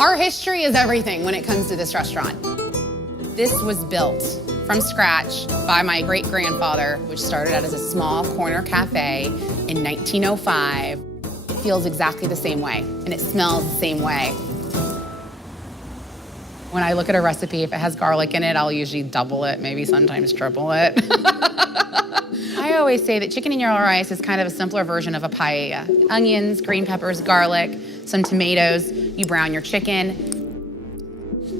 Our history is everything when it comes to this restaurant. This was built from scratch by my great-grandfather, which started out as a small corner cafe in 1905. It feels exactly the same way, and it smells the same way. When I look at a recipe, if it has garlic in it, I'll usually double it, maybe sometimes triple it. I always say that chicken and yellow rice is kind of a simpler version of a paella. Onions, green peppers, garlic, some tomatoes, you brown your chicken.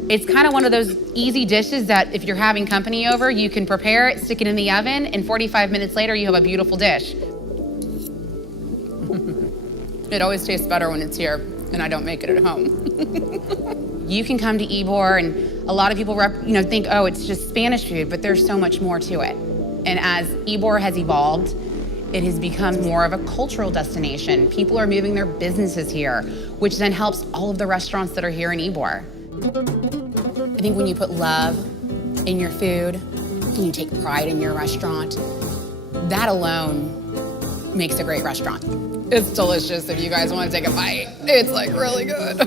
It's kind of one of those easy dishes that if you're having company over, you can prepare it, stick it in the oven, and 45 minutes later, you have a beautiful dish. It always tastes better when it's here, and I don't make it at home. You can come to Ybor, and a lot of people think, oh, it's just Spanish food, but there's so much more to it. And as Ybor has evolved, it has become more of a cultural destination. People are moving their businesses here, which then helps all of the restaurants that are here in Ybor. I think when you put love in your food and you take pride in your restaurant, that alone makes a great restaurant. It's delicious if you guys want to take a bite. It's like really good.